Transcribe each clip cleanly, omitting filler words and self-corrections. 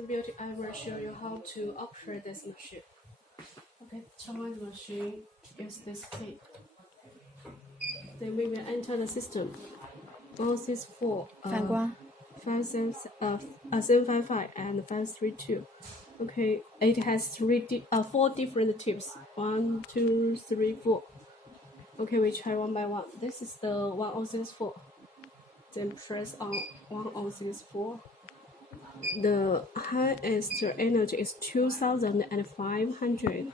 Mr. Beauty, I will show you how to operate this machine. Okay, turn on the machine, use this key. Then we will enter the system. 164, 反光 755 and 532. Okay, it has 4 different tips. 1, 2, 3, 4. Okay, we try one by one. This is the 1064. Then press on 1064. The highest energy is 2,500.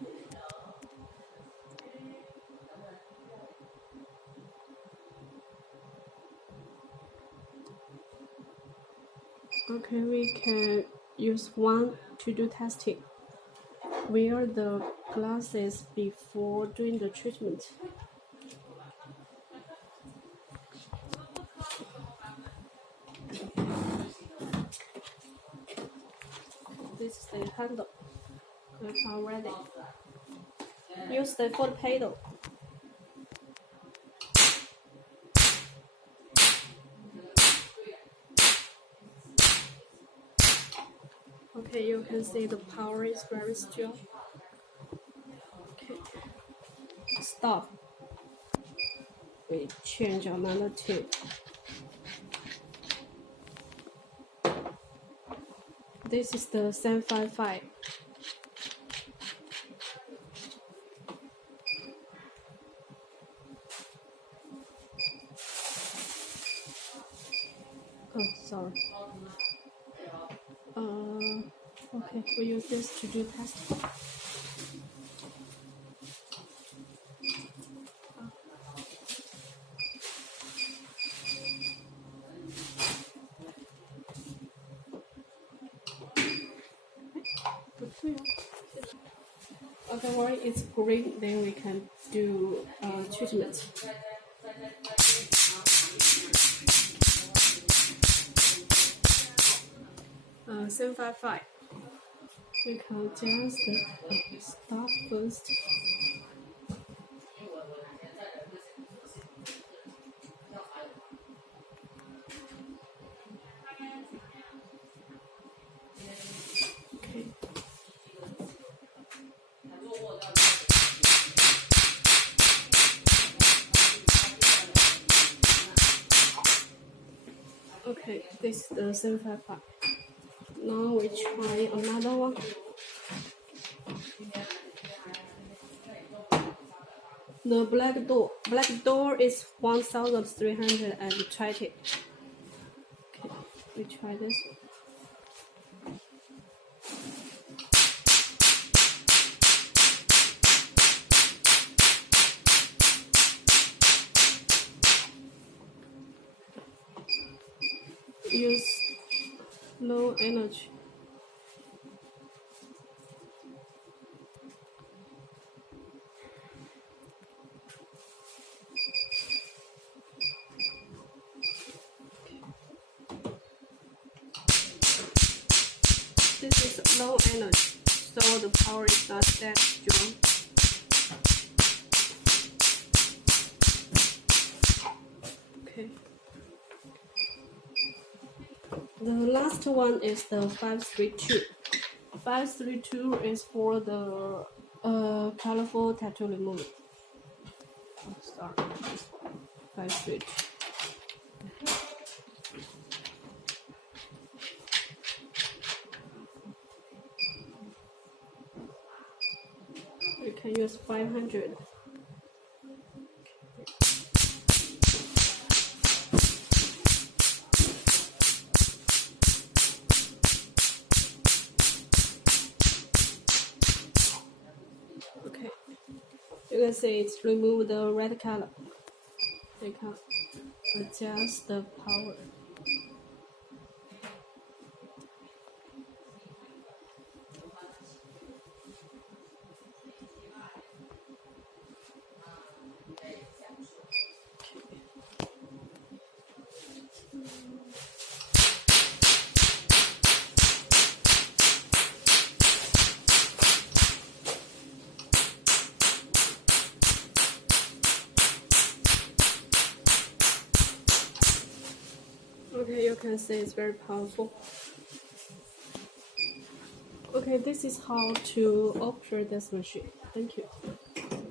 Okay, we can use one to do testing. Wear the glasses before doing the treatment. This is the handle. We are ready. Use the foot pedal. Okay, you can see the power is very strong. Okay, stop. We change another tube. This is the 755. Oh, sorry. Okay, we use this to do testing. Okay, when it's green, then we can do treatment. Uh, 755. We can adjust the stop first. Okay. Okay, this is the 755. Now we try another one. The black door is 1,320. Okay, we try this one. Use low energy. This is low energy, so the power is not that strong. Okay. The last one is the 532. 532 is for the colorful tattoo removal. Oh, sorry, this one. 532. We can use 500. Okay, you can see it's remove the red color. We can adjust the power. Okay, you can see it's very powerful. Okay, this is how to operate this machine. Thank you.